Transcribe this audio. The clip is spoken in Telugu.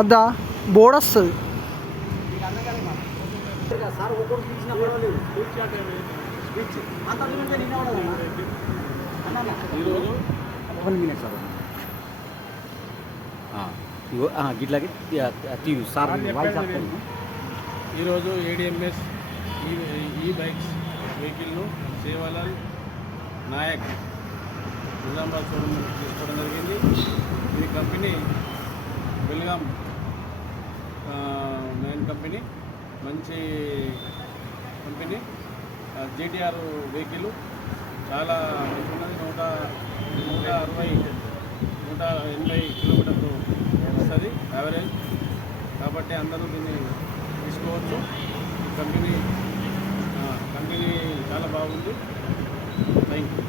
అద్దా బోర్డు వస్తుంది. గిట్లాగే టీవీ సార్ ఈరోజు ఏడిఎంఎస్ ఈ బైక్స్ వెహికల్ను సేవాలాల్ నాయక్ నిజామాబాద్ షోరూమ్ తీసుకోవడం జరిగింది. ఈ కంపెనీ బెల్గాం మెయిన్ కంపెనీ, మంచి కంపెనీ. జీటీఆర్ వెహికల్ చాలా ఉన్నది. 160-180 కిలోమీటర్లు వస్తుంది యావరేజ్. కాబట్టి అందరూ దీన్ని తీసుకోవచ్చు. కంపెనీ చాలా బాగుంది. Thank you.